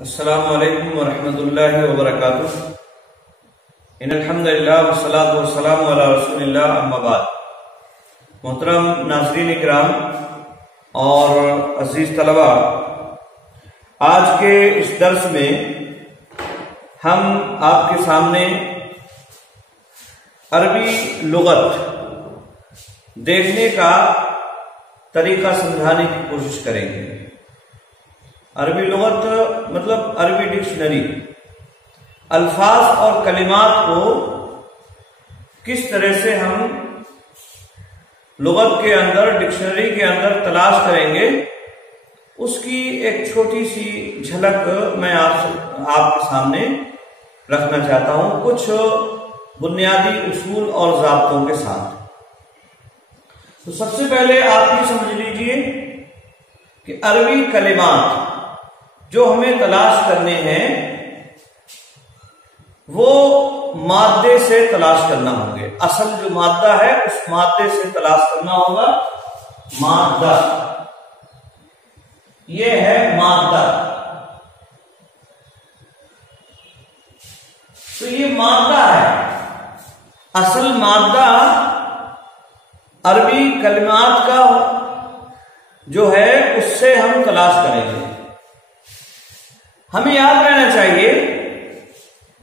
السلام علیکم ورحمۃ اللہ وبرکاتہ۔ ان الحمدللہ والصلاۃ والسلام علی رسول اللہ، اما بعد۔ محترم ناظرین کرام اور عزیز طلبہ، آج کے اس درس میں ہم آپ کے سامنے عربی لغت دیکھنے کا طریقہ سمجھانے کی کوشش کریں گے۔ عربی لغت مطلب عربی ڈکشنری، الفاظ اور کلمات کو کس طرح سے ہم لغت کے اندر، ڈکشنری کے اندر تلاش کریں گے، اس کی ایک چھوٹی سی جھلک میں آپ کے سامنے رکھنا چاہتا ہوں، کچھ بنیادی اصول اور ضابطوں کے ساتھ۔ تو سب سے پہلے آپ یہ سمجھ لیجئے کہ عربی کلمات جو ہمیں تلاش کرنے ہیں وہ مادے سے تلاش کرنا ہوں گے۔ اصل جو مادہ ہے اس مادے سے تلاش کرنا ہوگا۔ مادہ، یہ ہے مادہ۔ تو یہ مادہ ہے، اصل مادہ عربی کلمات کا جو ہے اس سے ہم تلاش کریں گے۔ ہمیں یاد رہنا چاہیے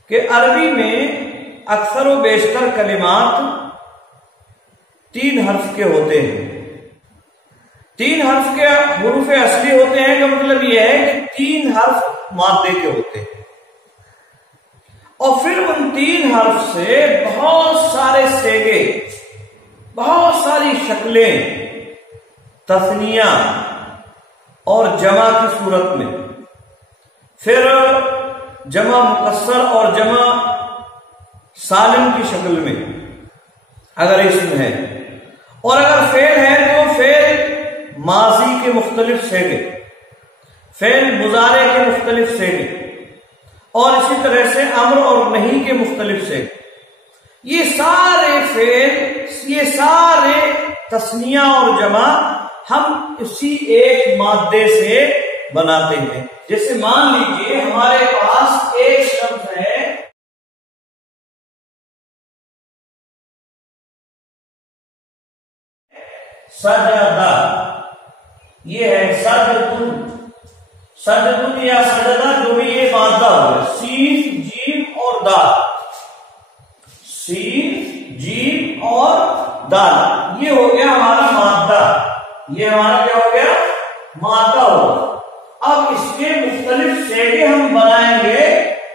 کہ عربی میں اکثر و بیشتر کلمات 3 حرف کے ہوتے ہیں۔ 3 حرف کے حروف اصلی ہوتے ہیں، کا مطلب یہ ہے کہ 3 حرف مادے کے ہوتے ہیں، اور پھر ان 3 حرف سے بہت سارے صیغے، بہت ساری شکلیں، تثنیہ اور جمع کی صورت میں، پھر جمع مکسر اور جمع سالم کی شکل میں اگر اسم ہے، اور اگر فعل ہے تو فعل ماضی کے مختلف صیغے، فعل مضارع کے مختلف صیغے، اور اسی طرح سے امر اور نہی کے مختلف صیغے۔ یہ سارے فعل، یہ سارے تثنیہ اور جمع ہم اسی ایک مادے سے بناتے ہیں۔ جیسے مان لیجئے ہمارے پاس ایک لفظ ہے سجدہ، یہ ہے سجدن، سجدن یا سجدہ، جو بھی یہ مادہ ہو، سین جیم اور دال، سین جیم اور دال، یہ ہو گیا ہمارا مادہ، یہ ہمارا کیا ہو گیا؟ مادہ ہوگا۔ اب اس کے مختلف صیغے ہم بنائیں گے،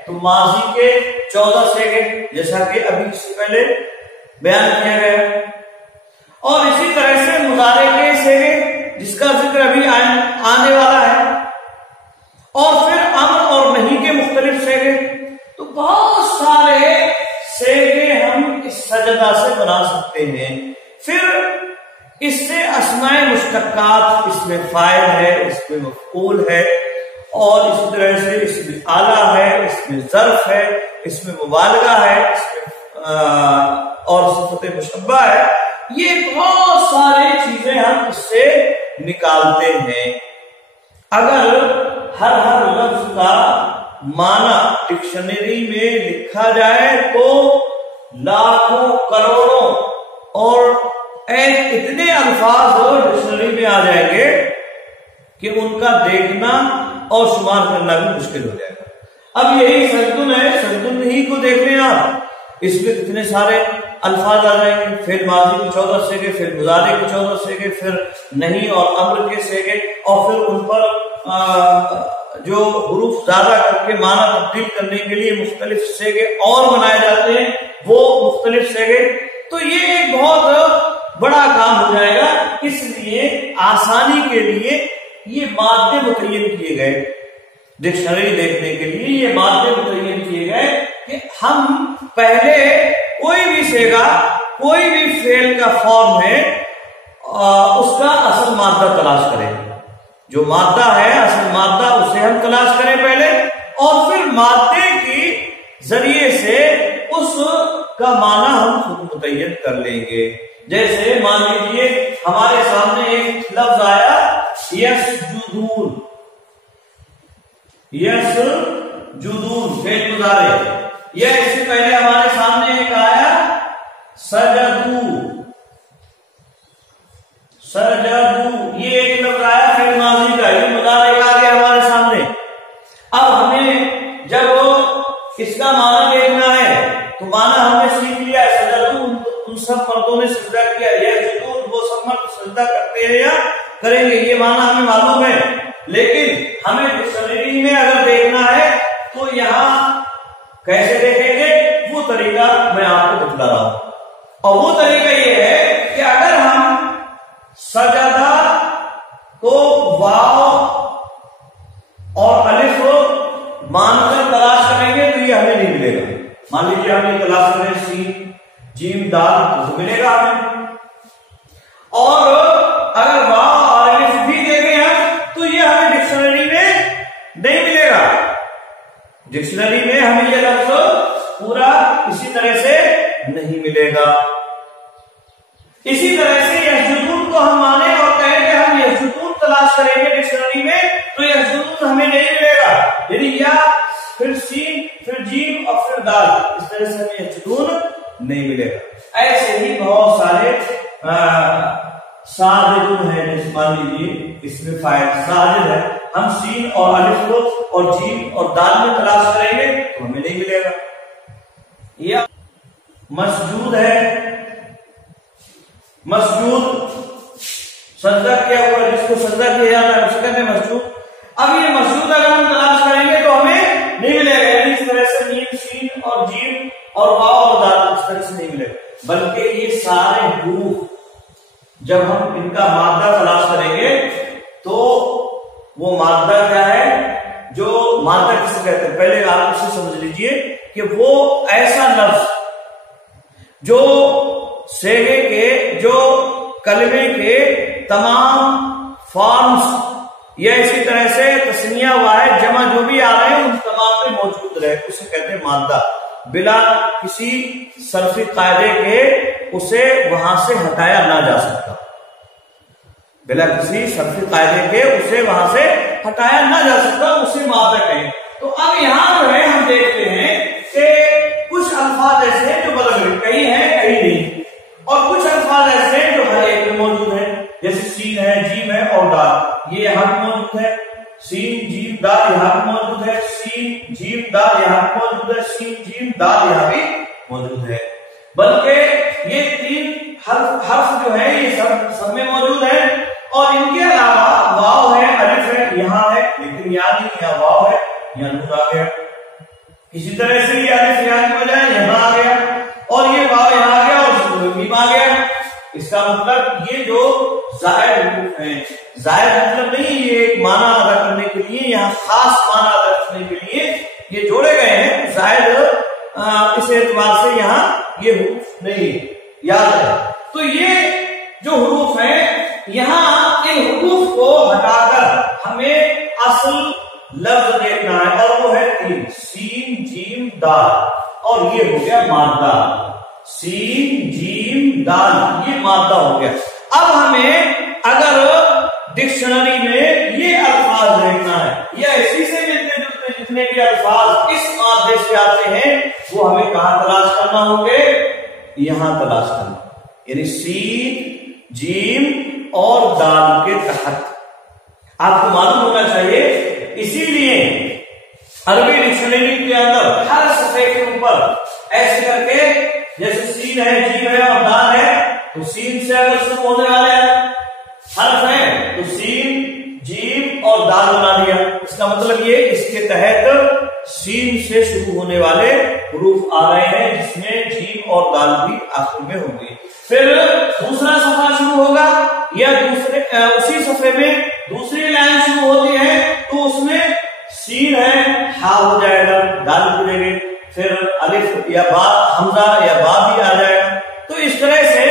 تو ماضی کے 14 صیغے، جیسا کہ ابھی اس سے پہلے بیان کیا گیا، اور اسی طرح سے مضارع کے صیغے جس کا ذکر ابھی آنے والا ہے، اور پھر امر اور نہی کے مختلف صیغے۔ تو بہت سارے صیغے ہم اس سجدہ سے بنا سکتے ہیں۔ پھر اس سے اسماء مشتقات، اس میں فاعل ہے، اس میں مفعول ہے، اور اسی طرح سے اس میں آلہ ہے، اس میں ظرف ہے، اس میں مبالغہ ہے، اس میں اور صفت مشبہ ہے۔ یہ بہت ساری چیزیں ہم اس سے نکالتے ہیں۔ اگر ہر لفظ کا معنی ڈکشنری میں لکھا جائے تو لاکھوں کروڑوں اور اتنے الفاظ ڈکشنری میں آ جائیں گے کہ ان کا دیکھنا اور شمار کرنا بھی مشکل ہو جائے گا۔ اب یہی سجدن ہے، سجدن ہی کو دیکھ لیں آپ، اس میں کتنے سارے الفاظ آ جائیں گے، پھر ماضی کے 14 صیغے، پھر مضارع کے 14 صیغے، پھر نہی اور امر کے صیغے، اور پھر ان پر جو حروف زیادہ کر کے معنی تبدیل کرنے کے لیے مختلف صیغے اور بنائے جاتے ہیں، وہ مختلف صیغے۔ تو یہ ایک بہت بڑا کام ہو جائے گا، اس لیے آسانی کے لیے یہ مادے متعین کیے گئے، ڈکشنری دیکھنے کے لیے یہ مادے متعین کیے گئے کہ ہم پہلے کوئی بھی صیغہ، کوئی بھی فعل کا فارم ہے، اس کا اصل مادہ تلاش کریں، جو مادہ ہے اصل مادہ اسے ہم تلاش کریں پہلے، اور پھر مادے کی ذریعے سے اس کا معنی ہم خود متعین کر لیں گے۔ جیسے مان لیجیے ہمارے سامنے ایک لفظ آیا یسجدون، यस जुदून फेल मुजारे। यह इससे पहले हमारे सामने एक आया सजदू, सजदू, ये एक लफ्ज आया फेल माजी का, ये मुजारे आ गया हमारे सामने। अब हमें जब इसका माना देखना है तो माना हमने सीख लिया सजदू, उन सब मर्दों ने सजदा किया, यह जुदून वो सब मर्द सजदा करते हैं या करेंगे, ये माना हमें मालूम है। लेकिन हमें डिक्शनरी में अगर देखना है तो यहाँ कैसे देखेंगे, वो तरीका मैं आपको बता रहा हूं। और वो तरीका ये है कि अगर हम सजदा को वाव और अलिफ मानकर तलाश करेंगे तो ये हमें नहीं मिलेगा। मान लीजिए हमने तलाश करें सीन जीम दाल तो मिलेगा हमें, और अगर वाव और अलिफ भी देंगे हम तो ये हमें डिक्शनरी में नहीं मिलेगा। डिक्शनरी में हमें ये लफ्ज पूरा इसी तरह से नहीं मिलेगा। इसी तरह से यस्जुदून को हम माने और कहेंगे हम यस्जुदून तलाश करेंगे डिक्शनरी में तो यस्जुदून हमें नहीं मिलेगा, यानी या फिर सीन फिर जीम और फिर दाल, इस तरह से हमें यस्जुदून नहीं मिलेगा। ऐसे ही बहुत सारे साजिदुन है, जैसे मान लीजिए इसमें फाइल साजिद है, हम सीन और अलिफ को और जीम और दाल में तलाश करेंगे तो हमें नहीं मिलेगा। या मसजूद है, मसजूद सजदा किया हुआ, जिसको सजदा किया जाता है उसे कहते हैं मसजूद। अब ये मसजूद अगर हम तलाश करेंगे तो हमें नहीं मिलेगा, यानी इस तरह से मीम सीन और जीम और वाव और दाल इस तरह से नहीं मिलेगा, बल्कि ये सारे हुरूफ जब हम इनका मादा तलाश करेंगे तो वो मादा क्या है, जो मादा किसे कहते हैं, पहले आप उसे समझ लीजिए कि वो ऐसा लफ्ज जो सेगे के, जो कलमे के तमाम फॉर्म्स या इसी तरह से तस्निया वाहिद जमा जो भी आ रहे हैं उन तमाम में मौजूद रहे, उसे कहते हैं मादा। बिला किसी सर्फी कायदे के उसे वहां से हटाया ना जा सकता, बिला किसी सर्फी कायदे के उसे वहां से हटाया ना जा सकता, उसे मादा कहें। तो अब यहां जो है हम देखते हैं कि कुछ अल्फाज ऐसे हैं जो बदल गए, कहीं है कहीं नहीं, और कुछ अल्फाज ऐसे हैं जो हर एक में मौजूद है, जैसे सीन है, जीम है और दाल, ये यहां भी मौजूद है, सीन जीम दाल यहां भी मौजूद है, सीन जीम दाल यहां भी मौजूद है, सीन जीम दाल यहां भी मौजूद है। बल्कि ये तीन हर्फ जो है ये सब में मौजूद है, और इनके अलावा वाव है, अलिफ है, यहां है, लेकिन यहां नहीं, यहाँ वाव है, यहाँ नून आ गया। इसी तरह से ये अलिफ यहाँ की बजाय यहाँ आ गया, और ये वाव यहाँ आ गया और मीम आ गया। इसका मतलब ये जो जायद हुरूफ हैं, जायद मतलब नहीं ये एक माना अदा करने के लिए, यहाँ खास माना अदा करने के लिए ये जोड़े गए हैं, जायद इस एतबार से यहाँ ये हुरूफ नहीं याद है। तो ये जो हुरूफ है यहाँ इन हुरूफ को हटाकर हमें असल लफ्ज देखना है, और वो है तीन, सीन जीम दाल, और ये हो गया मादा, सीन जीम दाल ये मादा हो गया। अब हमें अगर डिक्शनरी में ये अल्फाज देखना है या इसी से मिलते जुलते जितने भी अल्फाज इस मादे से आते हैं वो हमें कहां तलाश करना होंगे, यहां तलाश करना, यानी सीन जीम और दाल के तहत। आपको मालूम होना चाहिए, इसीलिए अरबी डिक्शनरी के अंदर हर सफ़े के ऊपर ऐसे करके, जैसे सीन है, जीम है और दाल है, तो सीन से अगर शुरू होने वाले हर्फ है तो सीन जीम और दाल बना दिया। इसका मतलब ये इसके तहत सीन से शुरू होने वाले हुरूफ आ रहे हैं जिसमें जीम और दाल भी आखिर में होंगे। फिर दूसरा सफा शुरू होगा या दूसरे उसी सफे में दूसरी लाइन शुरू होती है तो उसमें सीन है, हा हो जाएगा, दाल जुड़ेंगे, फिर अलिफ या बा, हमजा या बा भी आ जाएगा। तो इस तरह से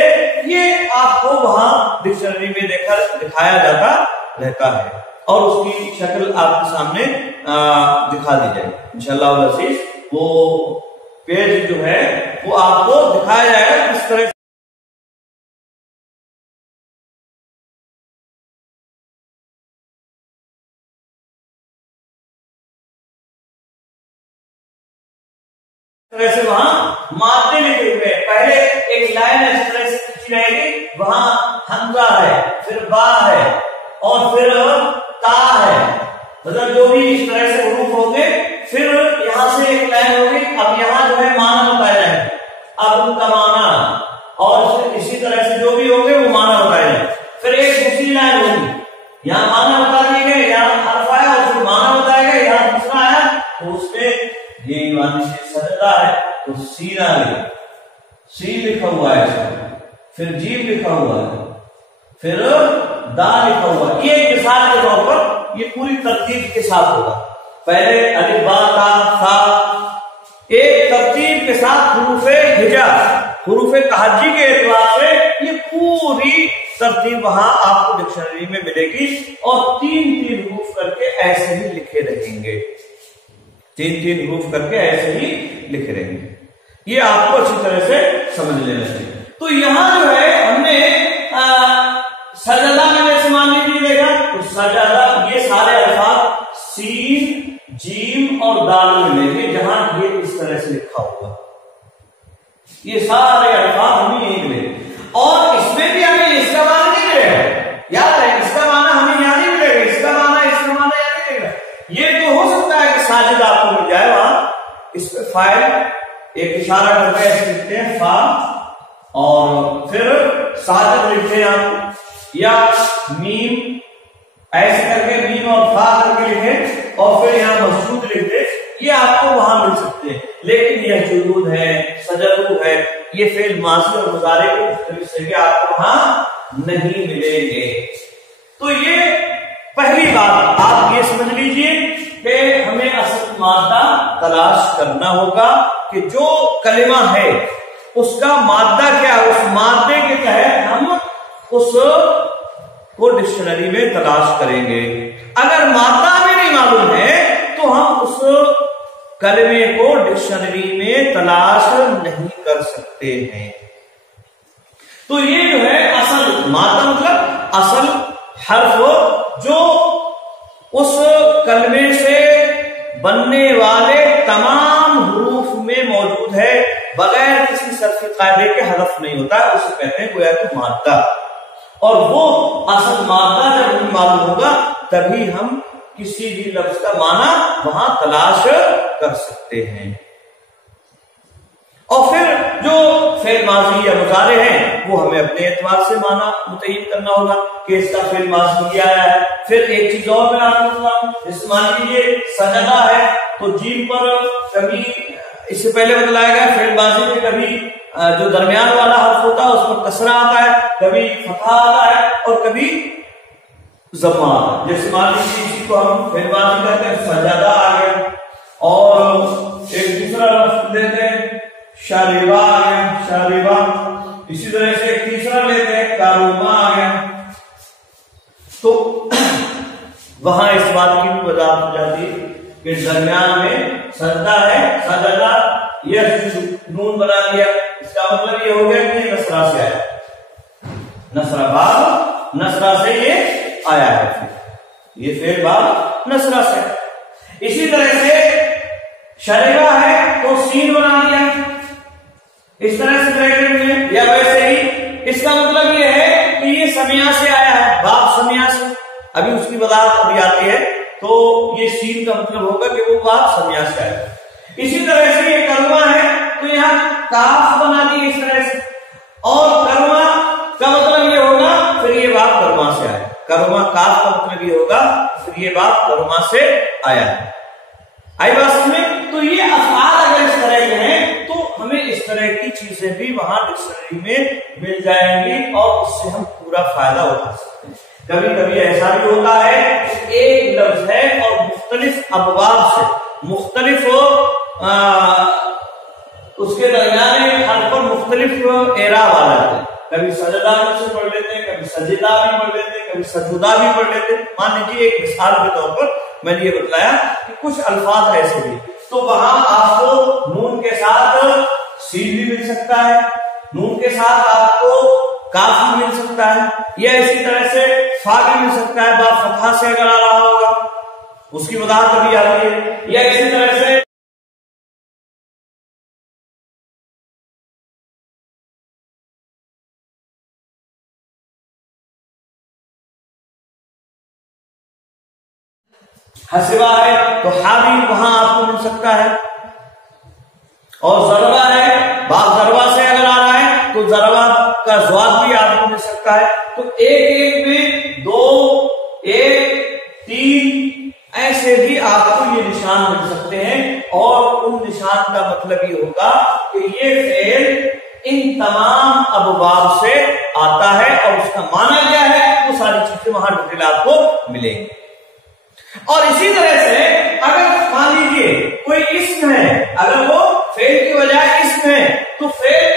ये आपको वहां डिक्शनरी में दिखाया जाता रहता है, और उसकी शक्ल आपके सामने दिखा दी जाएगी इंशाअल्लाह अज़ीज़। वो पेज जो है वो आपको दिखाया जाएगा किस तरह तरह से वहां मादे लिखे हुए हैं। पहले एक लाइन इस तरह से खींची रहेगी, वहां हमजा है, फिर बा है और फिर ता है, मतलब जो भी इस तरह से हरूफ होंगे, फिर यहां से एक लाइन होगी। अब यहाँ जो है माना बताया जाएगा, अब उनका माना, और इसी तरह से जो भी होंगे वो माना बताया जाएगा। फिर एक दूसरी लाइन होगी, यहाँ माना बता दिए गए, यहाँ हर्फ आया और फिर माना बताया गया, यहाँ दूसरा आया तो उसमें ये मानी से सजदा है तो सीन आ गया, सीन लिखा हुआ है इसमें, फिर जीम लिखा हुआ है, फिर दा लिखा हुआ है। ये एक मिसाल के तौर पर ये पूरी तरतीब के साथ होगा। पहले अलिफ बा ता सा एक तरतीब के साथ हुरूफे हिजा, हुरूफे तहज्जी के एतबार से ये पूरी तरतीब वहां आपको डिक्शनरी में मिलेगी और 3-3 हुरूफ करके ऐसे ही लिखे रहेंगे, 3-3 हुरूफ करके ऐसे ही लिखे रहेंगे। ये आपको अच्छी तरह से समझ लेना चाहिए। तो यहां जो है हमने सजदा में जैसे मान लीजिए देखा, तो सजदा ये सारे अल्फाज सीन जीम और दाल में लेंगे, जहां ये इस तरह से लिखा होगा, ये सारे अल्फाज हमें एक लेंगे। और इसमें भी हमें इसका माना नहीं मिलेगा, याद है, इसका माना हमें यहाँ नहीं मिलेगा, इसका माना यहाँ नहीं मिलेगा। ये तो हो सकता है कि साजिद आपको मिल जाए, वहां इस पे फाइल एक इशारा करके ऐसे लिखते हैं फा, और फिर साजिद लिखते हैं आप, या मीम ऐसे करके मीम और फा करके लिखे और फिर यहाँ मसजूद लिखते, ये आपको वहां मिल सकते हैं। लेकिन यह जुलूद है, सजदू है, ये फेल माजी और मुजारे के मुख्तलिफ से आपको वहां नहीं मिलेंगे। तो ये पहली बात आप ये समझ लीजिए कि हमें असल मादा तलाश करना होगा कि जो कलिमा है उसका मादा क्या, उस मादे के तहत हम उस को डिक्शनरी में तलाश करेंगे। अगर मादा हमें नहीं मालूम है तो हम उस कलमे को डिक्शनरी में तलाश नहीं कर सकते हैं। तो ये जो है असल मादा मतलब असल हर्फ जो उस कलमे से बनने वाले तमाम हुरूफ में मौजूद है, बगैर किसी सर्फी कायदे के हरफ नहीं होता है, उसे कहते हैं गोया कि मादा। और वो असल मादा जब हमें मालूम होगा तभी हम किसी भी लफ्ज का माना वहां तलाश कर सकते हैं। और फिर जो फेल माजी या मुजारे हैं वो हमें अपने एतबार से माना मुतय्यन करना होगा कि इसका फेल माजी आया है। फिर एक चीज और मैं आपको जैसे मान लीजिए सजदा है तो जीम पर कभी, इससे पहले बतलाया गया फेल माजी में कभी जो दरमियान वाला हर्फ होता है उस पर कसरा आता है, कभी फतहा आता है और कभी ज़म्मा। जैसे मान लीजिए इसी को हम फेल माजी कहते हैं, सजदा आ गया, और एक दूसरा लफ्ज लेते हैं शारिबा आ गया, शारिबा। इसी तरह से एक तीसरा लेते हैं कारुमा आ गया। तो वहां इस बात की भी वजाहत हो जाती है कि दरमियान में सजदा है, सजदा यह नून बना दिया, इसका मतलब ये हो गया कि नसरा से आया, नसरा बाब नसरा से ये आया है, फिर ये फेल बाब नसरा से। इसी तरह से शरीबा है तो सीन बना दिया इस तरह से ब्रैकेट में, या वैसे ही इसका मतलब ये है कि ये समिया से आया है, बाप समिया से। अभी उसकी वजाहत अभी आती है, तो ये सीन का मतलब होगा कि वो बाप समिया से आया। इसी तरह से ये करमा है तो यहाँ काफ बना दी इस तरह से, और करमा का मतलब ये होगा फिर ये बाप करमा से आया, करमा काफ का मतलब ये होगा फिर ये बाप करमा से आया है। आई बात में। तो ये अफआल अगर इस तरह के हैं तो हमें इस तरह की चीजें भी वहां डिक्शनरी में मिल जाएंगी और उससे हम पूरा फायदा उठा सकते हैं। कभी कभी ऐसा भी होता है कि एक लफ्ज है और मुख्तलिफ अबवाब से मुख्तलिफ उसके दरमियान हर पर मुख्तलिफ एराब आ जाते हैं। कभी सजदा से पढ़ लेते हैं, कभी सजिदा भी पढ़ लेते हैं, कभी सजुदा भी पढ़ लेते हैं। मान लीजिए एक मिसाल के तौर पर मैंने ये बतलाया कि कुछ अल्फाज ऐसे भी, तो वहां आपको नून के साथ सीन भी मिल सकता है, नून के साथ आपको काफ भी मिल सकता है, या इसी तरह से फा भी मिल सकता है, बाप फतहा से अगर आ रहा होगा उसकी वजाहत कभी आती है, या इसी तरह से हसिबा है तो हा भी वहां आपको मिल सकता है, और जरबा है, बाप जरबा से अगर आ रहा है तो जरबा का जवाब भी आपको मिल सकता है। तो एक में 2, 1, 3 ऐसे भी आपको ये निशान मिल सकते हैं, और उन निशान का मतलब ये होगा कि ये फेल इन तमाम अबवाब से आता है, और उसका माना क्या है वो सारी चीजें वहां डिटेल आपको मिलेंगी। और इसी तरह से अगर मान लीजिए कोई इस्म है, अगर वो फेल की बजाय इस्म है तो फेल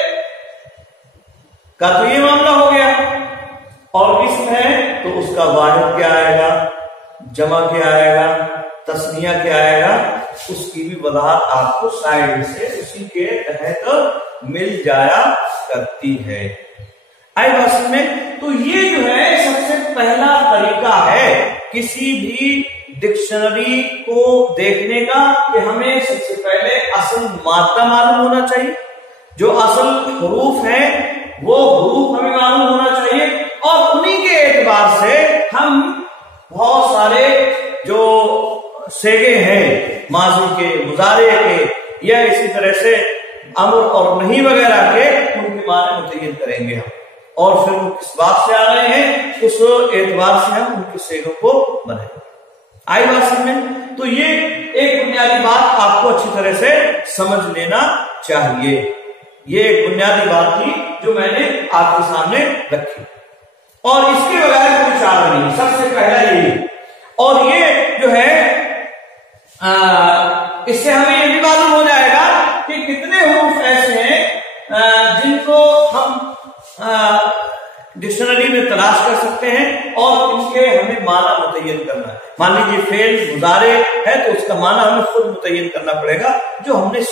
का तो ये मामला हो गया, और इस्म है तो उसका वाहिद क्या आएगा, जमा क्या आएगा, तस्निया क्या आएगा, उसकी भी वजाहत आपको साइड से उसी के तहत मिल जाया करती है। आई बात में तो ये जो है सबसे पहला तरीका है किसी भी डिक्शनरी को देखने का, कि हमें सबसे पहले असल मादा मालूम होना चाहिए, जो असल हरूफ है वो हरूफ हमें मालूम होना चाहिए, और उन्हीं के एतबार से हम बहुत सारे जो सेगे हैं माजी के, मुजारे के, या इसी तरह से अमर और नहीं वगैरह के, उनके माने मुतय्यन करेंगे हम, और फिर वो किस बात से आ रहे हैं उस एतबार से हम उनके सेगों को बनाएंगे। आई बात में तो ये एक बुनियादी बात आपको अच्छी तरह से समझ लेना चाहिए। ये एक बुनियादी बात थी जो मैंने आपके सामने रखी, और इसके बगैर कोई चारा नहीं, सबसे पहला यही। और ये जो है इससे हमें ये भी मालूम हो जाएगा कि कितने हुरूफ ऐसे हैं जिनको हम डिक्शनरी में तलाश कर सकते हैं, और इनके हमें माना मुतय्यन करना है। मान लीजिए फेल मुजारे है तो उसका माना हमें खुद मुतय्यन करना पड़ेगा, जो हमने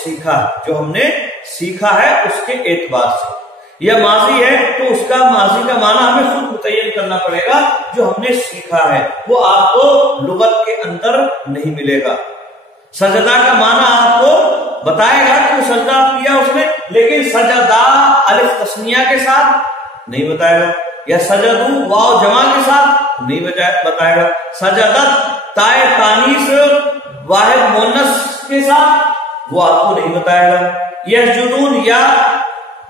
सीखा है उसके एतबार से। या माजी है तो उसका माजी का माना हमें खुद मुतय्यन करना पड़ेगा, जो हमने सीखा है, वो आपको लुगत के अंदर नहीं मिलेगा। सजदा का माना आपको बताएगा कि वो सजदा किया उसने, लेकिन सजदा अलिफ तस्निया के साथ नहीं बताएगा, या सजदू वाव जमा के साथ नहीं बताएगा, सजदत ताए तानीस वाहिद मुन्नस के साथ वो आपको नहीं बताएगा, यसजुदून या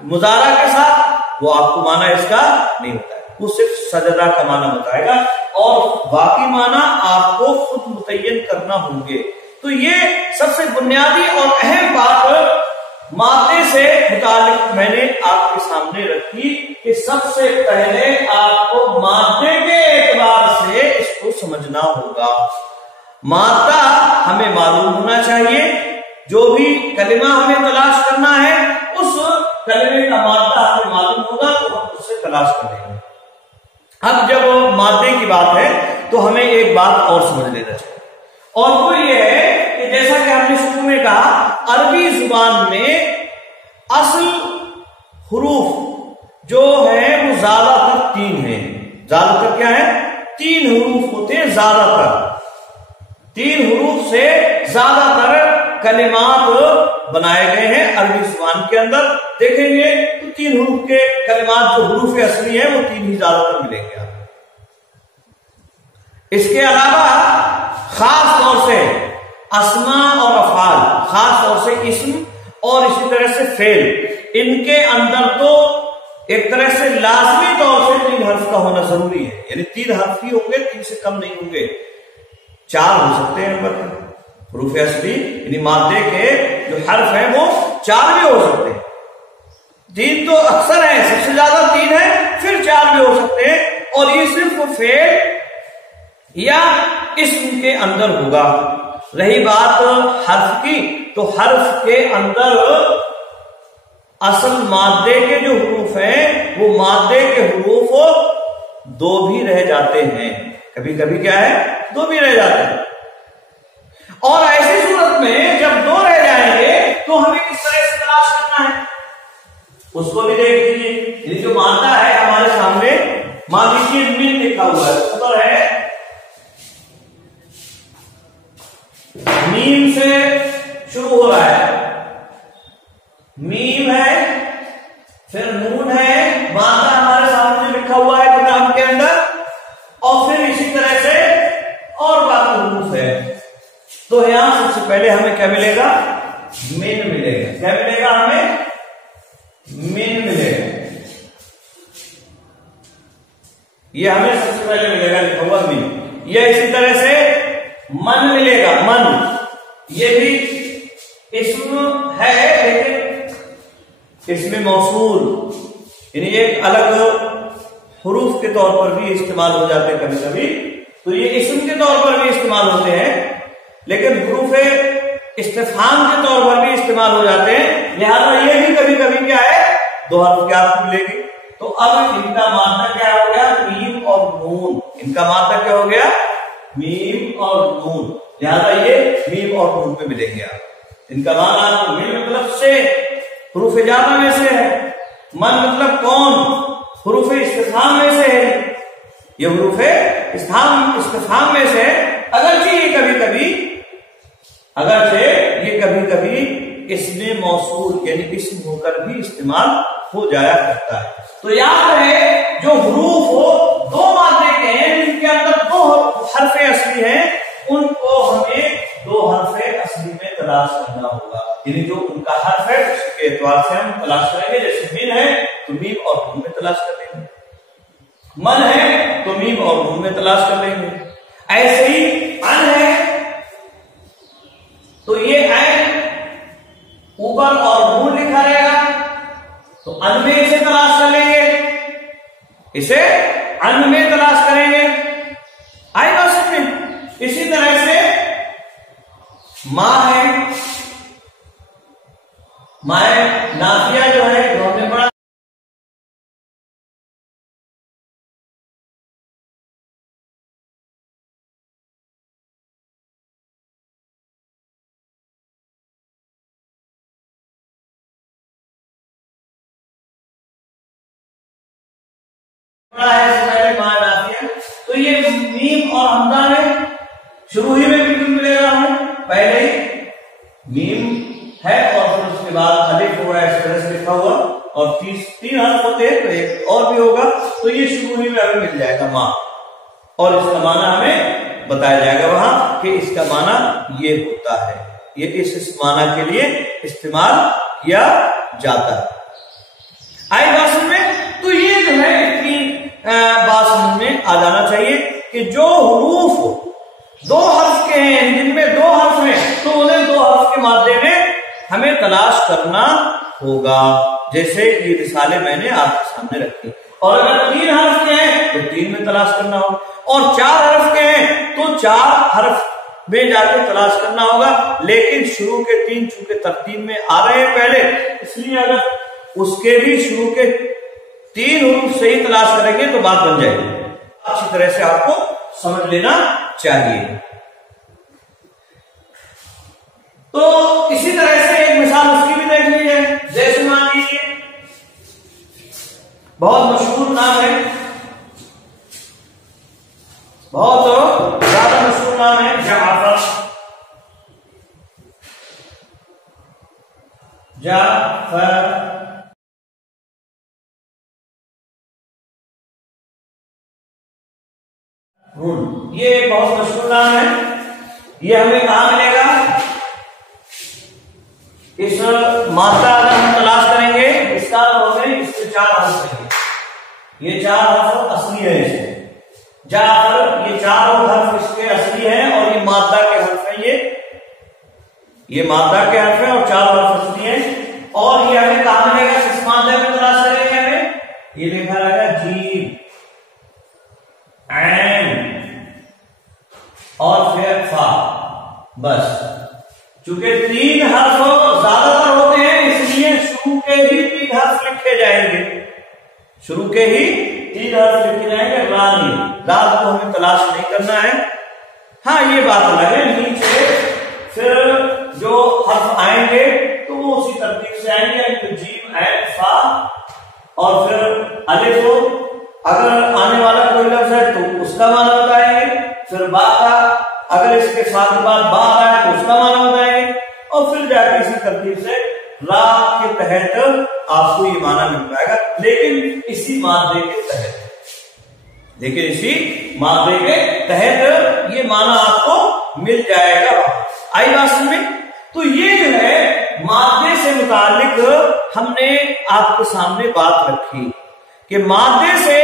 मुजारा के साथ वो आपको माना इसका नहीं बताएगा, वो सिर्फ सजदा का माना बताएगा, और बाकी माना आपको खुद मुतय्यन करना होंगे। तो ये सबसे बुनियादी और अहम बात मादे से मुतालिक मैंने आपके सामने रखी कि सबसे पहले आपको मादे के एतबार से इसको समझना होगा। मादा हमें मालूम होना चाहिए, जो भी कलिमा हमें तलाश करना है उस कलिमे का मादा हमें मालूम होगा तो हम उससे तलाश करेंगे। अब जब मादे की बात है तो हमें एक बात और समझ लेना चाहिए, और वो ये है कि जैसा कि हमने शुरू में कहा, अरबी जुबान में असल हुरूफ जो है वो ज्यादातर 3 है। ज्यादातर क्या है? 3 हुरूफ होते हैं, ज्यादातर 3 हुरूफ से ज्यादातर कलिमात बनाए गए हैं अरबी जुबान के अंदर। देखेंगे तो 3 हुरूफ के कलिमात जो हुरूफ असली है वो 3 ही ज्यादातर मिलेंगे आपको। इसके अलावा खास तौर से अस्मा और अफआल, खास तौर से इस्म और इसी तरह से फेल, इनके अंदर तो एक तरह से लाजमी तौर से 3 हर्फ का होना जरूरी है, यानी 3 हर्फ ही होंगे, 3 से कम नहीं होंगे। 4 हो सकते हैं, हुरूफ असली यानी मादे के जो हर्फ हैं वो 4 भी हो सकते हैं। 3 तो अक्सर है, सबसे ज्यादा 3 है, फिर 4 भी हो सकते हैं, और ये सिर्फ फेल या इस्म के अंदर होगा। रही बात हर्फ की, तो हर्फ के अंदर असल मादे के जो हुरूफ हैं वो मादे के हुरूफ 2 भी रह जाते हैं, कभी कभी क्या है 2 भी रह जाते हैं। और ऐसी सूरत में जब 2 रह जाएंगे तो हमें किस तरह से तलाश करना है उसको भी देख लीजिए। ये जो मादा है हमारे सामने, मान लीजिए मीम लिखा हुआ है, ऊपर है मीम से शुरू हो रहा है, मीम है, फिर नून है, मादा हमारे सामने लिखा हुआ है किताब के अंदर, और फिर इसी तरह से और बाकी हुरूफ है। तो यहां सबसे पहले हमें क्या मिलेगा, मीन मिलेगा। क्या मिलेगा हमें, मीन मिलेगा। ये हमें सबसे पहले मिलेगा, लिखा हुआ मीन। ये इसी तरह से मन मिलेगा, मन, ये भी इसम है लेकिन इसमें मौसूल, यानी एक अलग हुरूफ के तौर पर भी इस्तेमाल हो जाते हैं कभी कभी। तो ये इसम के तौर पर भी इस्तेमाल होते हैं, लेकिन हुरूफ इस्तिफहाम के तौर पर भी इस्तेमाल हो जाते हैं। लिहाजा ये भी कभी कभी क्या है, दो हर्फ की आपको मिलेगी। तो अब इनका मादा क्या हो गया, मीम और नून। इनका मादा क्या हो गया, मीम और नून। लिहाजा ये मीम और नून में मिलेंगे आप। इनका माना आपको मीम मतलब से, हुरूफ जामा में से है। मन मतलब कौन, हुरूफ इस्तिफहाम में से है। ये हुरूफ इस्तिफहाम में से है। अगरचे ये कभी कभी इसमें मौसूल यानी इसम होकर भी इस्तेमाल हो जाया करता है। तो याद रहे, जो हुरूफ हो दो मादे के हैं, जिनके अंदर दो हरफे असली हैं, उनको हमें दो हरफे असली में तलाश करना होगा। यानी जो उनका हर्फ है उसके एतबार से हम तलाश करेंगे। जैसे मीन है तो मीम और नून में तलाश कर लेंगे, मन है तो मीम और नून में तलाश कर लेंगे। ऐसे ही अन है तो ये ऐन ऊपर और नून लिखा रहेगा, तो अन में इसे तलाश कर लेंगे, इसे अन में तलाश करेंगे। आई बात समझ में? इसी तरह से माँ है, माए नाफिया जो है जो हमने पढ़ा, पहले माँ नाफिया। तो ये मीम और हमजा है, शुरू ही में बिल्कुल मिलेगा हमें, पहले ही मीम है और फिर उसके बाद अलिफ हुआ इस तरह से लिखा हुआ, और तीन हर्फ होते हैं तो एक और भी होगा। तो ये शुरू ही में हमें मिल जाएगा माँ, और इसका माना हमें बताया जाएगा वहां कि इसका माना ये होता है, ये इस माना के लिए इस्तेमाल किया जाता है। आई बात समझ में? तो ये जो है इतनी बात समझ में आ जाना चाहिए कि जो हुरूफ दो हर्फ के हैं, जिनमें दो हर्फ हैं, तो उन्हें दो हर्फ के मादे में हमें तलाश करना होगा। जैसे ये रिसाले मैंने आपके सामने रखी। और अगर तीन हर्फ के हैं तो तीन में तलाश करना होगा, और चार हर्फ के हैं तो चार हर्फ में जाके तलाश करना होगा। लेकिन शुरू के तीन चूंकि तरतीब में आ रहे हैं पहले, इसलिए अगर उसके भी शुरू के तीन हुरूफ से ही तलाश करेंगे तो बात बन जाएगी। अच्छी तरह से आपको समझ लेना चाहिए। तो इसी तरह से एक मिसाल उसकी भी देख लीजिए। जैसे मान लीजिए बहुत मशहूर नाम है, बहुत ज्यादा मशहूर नाम है जाफर। जाफर ये बहुत मशहूर नाम है। ये हमें कहां मिलेगा, इस मात्रा अगर हम तलाश करेंगे, इसका हो गए इसके चार हर्फ हैं, ये चार हर्फ असली है। इसे जाफर, ये चारों हर्फ इसके असली हैं और ये मादा के हर्फ हैं। ये मादा के हर्फ हैं और चार हर्फ असली हैं। और ये हमें कहां मिलेगा, किस मादा में तलाश करेंगे हमें, ये लिखा रहेगा जीम, ऐन और फिर फा। बस चूंकि तीन हर्फ ज्यादातर होते हैं, इसलिए शुरू के ही तीन हर्फ लिखे जाएंगे, शुरू के ही तीन हर्फ लिखे जाएंगे। रानी, लाल को हमें तलाश नहीं करना है। हाँ, ये बात अलग है, नीचे फिर जो हर्फ आएंगे तो वो उसी तरतीब से आएंगे, तो जीम, ऐन, फा और फिर अलिफ। अगर आने वाला कोई लफ्ज है तो उसका माना बताएंगे, फिर बा का अगर इसके साथ बाद बा आ रहा है तो उसका माना बताएंगे, और फिर जाकर इसी तरतीब से रा के तहत आपको ये माना मिल पाएगा। लेकिन इसी मादे के तहत, लेकिन इसी मादे के तहत ये माना आपको मिल जाएगा। आई बात समझ में? तो ये जो है मादे से मुतालिक हमने आपके सामने बात रखी कि मादे से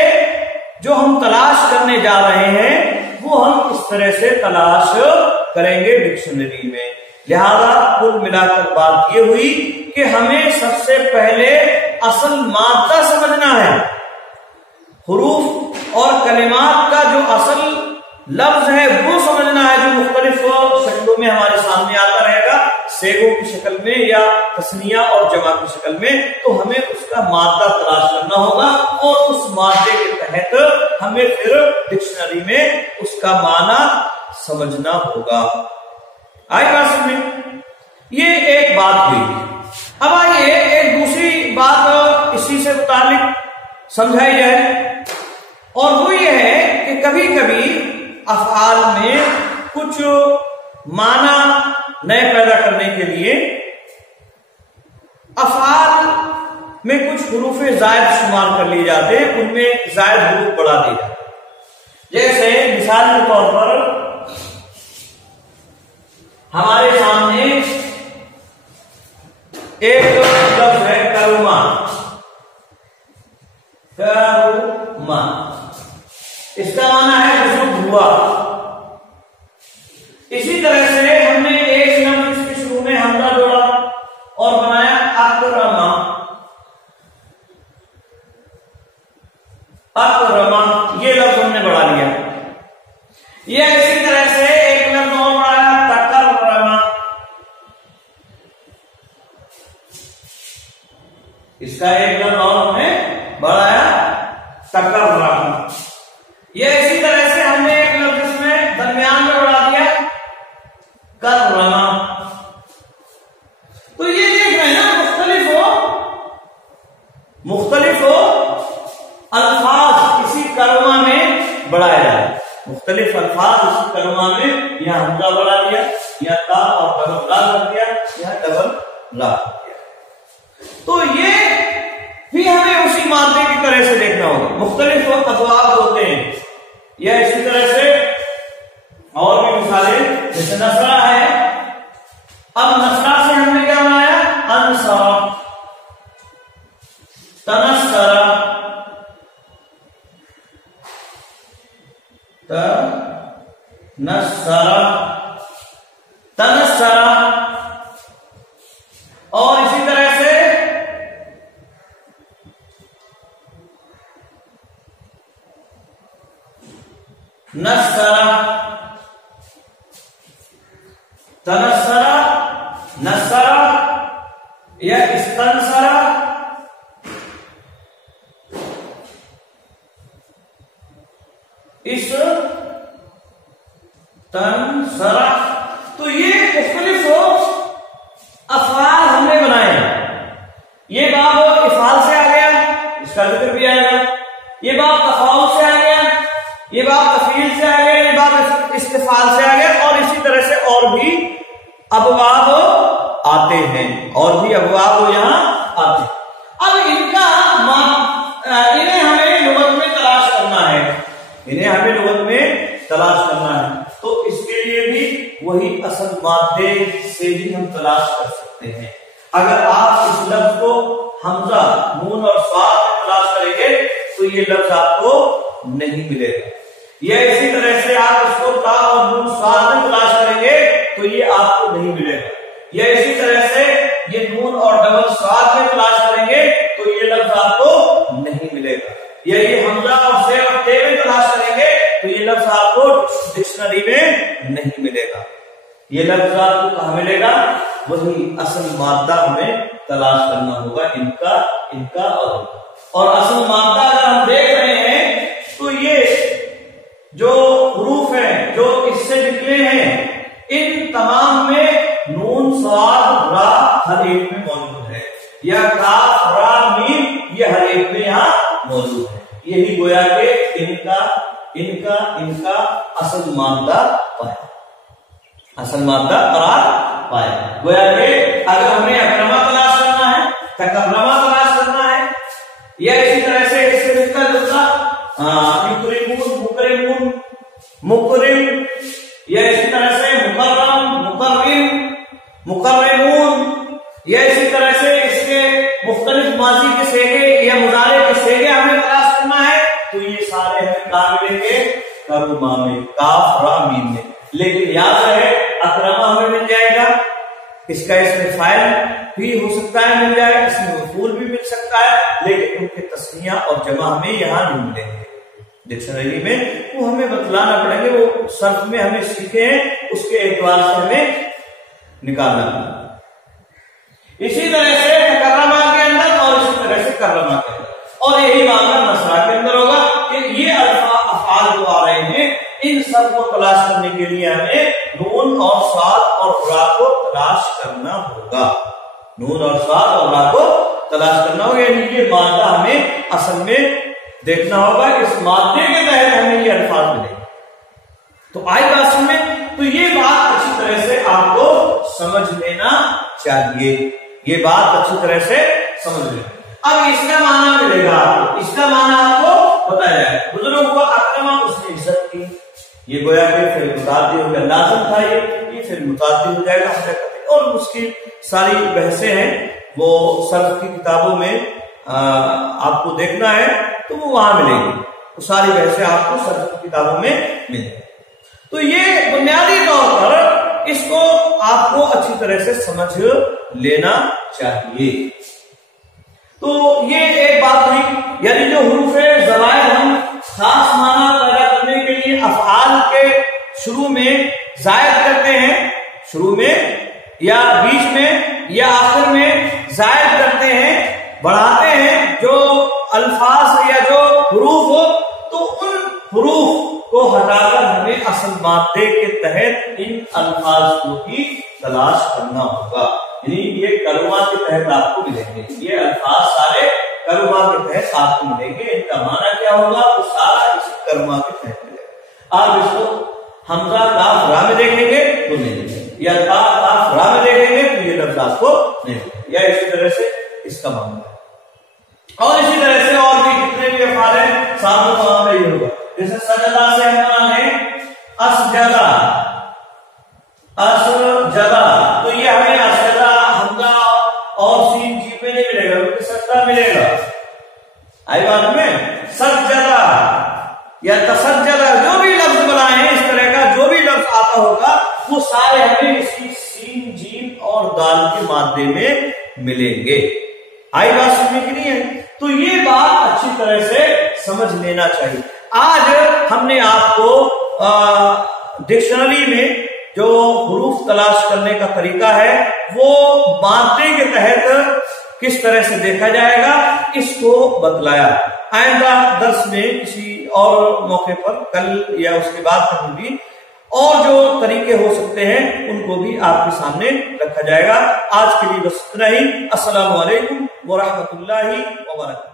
जो हम तलाश करने जा रहे हैं वो हम इस तरह से तलाश करेंगे डिक्शनरी में। लिहाजा कुल मिलाकर बात ये हुई कि हमें सबसे पहले असल मादा समझना है। हुरूफ और कलिमात का जो असल लफ्ज है वो समझना है, जो मुख्तलिफ शक्लों में हमारे सामने आता रहेगा, सेगों की शक्ल में या तस्निया और जमा की शक्ल में। तो हमें उसका मादा तलाश करना होगा और उस मादे के तहत हमें फिर डिक्शनरी में उसका माना समझना होगा। आई बात समझ? ये एक बात हुई। अब आइए एक दूसरी बात इसी से मुतालिक समझाई जाए, और वो ये है कि कभी कभी अफ़आल में कुछ माना नए पैदा करने के लिए अफ़आल में कुछ हुरूफ़े ज़ायद शुमार कर लिए जाते हैं, उनमें ज़ायद हुरूफ बढ़ा दिए जाते हैं। जैसे मिसाल के तौर पर हमारे सामने एक लफ्ज़ है करुमा। करुमा इसका माना है बुजुर्ग हुआ। इसी तरह से हमने एक लफ्ज़ इसके शुरू में हमजा जोड़ा और बनाया अकरमा। अकरमा ये लफ्ज़ हमने बढ़ा लिया। ये इसी तरह से एक लफ्ज़ और बढ़ाया तकर्रमा। इसका एक लफ्ज़ और हमने बढ़ाया तकर्रमा। ये इसी तरह से हमने एक लफ्ज़ इसमें दरमियान में बढ़ा दिया कर्रमा। तो ये देख रहे हैं मुख्तलिफ हो अल्फाज इसी कर्मा में बढ़ाया जाए। मुख्तलिफ अल्फाज इसी कर्मा में यहां हमजा बढ़ा दिया, या ता और डबल ला कर दिया, या डबल ला कर दिया। तो ये भी हमें उसी मादे की तरह से देखना होगा। मुख्तलिफ अबवाब होते हैं, या इसी तरह से और भी मिसालें, जैसे नसरा है। अब नसरा से हमने क्या बनाया? अनसरा, तनसरा, तनसरा, तनसरा। और इसी तरह से नसरा, तनसरा, नसरा या इस्तनसरा, इस तनसरा। तो ये मुख्तलिफ अफ़आल हमने बनाए। ये बाब इफ़ाल से आ गया, इसका जिक्र भी आएगा। ये बाब तफ़ाउल से आ गया, ये बाब तफ़ील से आ गया, ये बाब इस्तिफ़ाल से आ गया, और इसी तरह से और भी अबवाब आते हैं, और भी अबवाब यहां आते हैं। अब इन्हें हमें लुग़त में तलाश करना है, इन्हें हमें लुग़त में तलाश करना है। तो इसके लिए भी वही असल मादे से ही हम तलाश कर सकते हैं। अगर आप इस लफ्ज़ को हमजा, नून और स्वाद में तलाश करेंगे तो ये लफ्ज़ आपको नहीं मिलेगा। या इसी तरह से आप इसको ता और नून स्वाद में तलाश करेंगे तो ये आपको नहीं मिलेगा। या इसी तरह से ये नून और डबल स्वाद में तलाश करेंगे तो ये लफ्ज़ आपको नहीं मिलेगा। या ये हमजा और से और ते में तलाश करेंगे तो ये लफ्ज़ आपको डिक्शनरी में नहीं मिलेगा। ये लफ्ज़ आपको कहाँ मिलेगा? वही असल मादा हमें तलाश करना होगा, इनका और असल मादा अगर हम देख रहे हैं तो ये जो हुरूफ हैं जो इससे निकले हैं, इन तमाम में नून स्वाद रा हर एक में मौजूद है, या काफ रा मीम ये हर एक में यहाँ मौजूद है। यही गोया के इनका असल मादा पाया, असल मादा करार पाया। गोया के अगर हमें अकरमा तलाश करना है, तकरमा तलाश करना है, या इसी तरह से इससे मिलता जुलता मुकरिम, या इसी तरह से मुकर्रम, मुकर्रिम, मुकर्रमून, या इसी तरह से इसके मुख्तलिफ माजी के सेगे या मुजारे के सेगे हमें तलाश करना है, तो ये सारे हमें कहाँ मिलेंगे? करमा में, काफ रा मीम में। लेकिन याद रहे अकरमा हमें मिल जाएगा, इसका इसमें फाइल भी हो सकता है मिल जाए, इसमें मफूल भी मिल सकता है, लेकिन उनके तस्निया और जमा हमें यहाँ नहीं मिलेंगे डिक्शनरी में, वो हमें बतलाना पड़ेंगे, वो सर्फ में हमें सीखे हैं, उसके एतबार से हमें निकालना पड़ेगा। इसी तरह से तकर्रमा के अंदर और इसी तरह से कर्रमा के अंदर, और यही मामला नसरा के अंदर होगा कि ये अफ़आल जो आ रहे हैं इन सब को तलाश करने के लिए हमें नून और साद और रा को तलाश करना होगा, नून और साद और रा को तलाश करना होगा, यानी ये मादा हमें असल में देखना होगा, इस मादे के तहत हमें ये अल्फाज मिलेंगे। तो आई बात में, तो ये बात अच्छी तरह से आपको समझ लेना चाहिए, ये बात अच्छी तरह से समझ लेना। अब इसका माना मिलेगा आपको, इसका माना आपको बताया है, बुजुर्गों को अकरमा उसने इज्जत की, ये गोया कि फिर मुताद्दी हो गया, लाज़िम था ये फिर मुताद्दी हो जाएगा, और उसकी सारी बहसें हैं वो सर्फ की किताबों में आपको देखना है तो वो वहां मिलेगी, तो सारी बहसें आपको सर्फ की किताबों में मिलेगी। तो ये बुनियादी तौर पर इसको आपको अच्छी तरह से समझ लेना चाहिए। तो ये एक बात हुई, यानी जो हुरूफे ज़वाइद हम खास माना पैदा करने के लिए अफ़आल के शुरू में जायद करते हैं, शुरू में या बीच में या आखिर में जायद करते हैं, बढ़ाते हैं जो अल्फाज या जो हुरूफ हो, तो उन हुरूफ को हटाकर हमें असल मादे के तहत इन अल्फाज को ही तलाश करना होगा, यानी ये करमा के तहत आपको मिलेंगे, ये अल्फाज सारे करमा के तहत आपको मिलेंगे, इनका माना क्या होगा, तो सारा इसी करमा के तहत मिलेगा। आप इसको हमजा काफ रा में देखेंगे तो नहीं मिलेंगे, या काफ रा में देखेंगे तो ये लफ्ज आपको नहीं मिलेंगे, या इसी तरह से इसका मामला है। और इसी तरह से और भी कितने भी अफ़आल हैं सामने मामला ये होगा, जैसे सजदा से हम है असजदा, असजदा, तो ये हमें असजदा हमजा और सीन जी पे नहीं मिलेगा, क्योंकि सजदा मिलेगा, आई बात में, सजदा या तसज्जदा, जो भी लफ्ज बनाए हैं इस तरह का जो भी लफ्ज आता होगा वो सारे हमें इसी सीन जीम और दाल के मादे में मिलेंगे। आई बात समझ की नहीं है? तो ये बात अच्छी तरह से समझ लेना चाहिए। आज हमने आपको डिक्शनरी में जो हुरूफ तलाश करने का तरीका है वो मादे के तहत किस तरह से देखा जाएगा इसको बतलाया। आइंदा दर्स में किसी और मौके पर, कल या उसके बाद कभी भी और जो तरीके हो सकते हैं उनको भी आपके सामने रखा जाएगा। आज के लिए बस इतना ही। अस्सलामु अलैकुम व रहमतुल्लाहि व बरकातहू।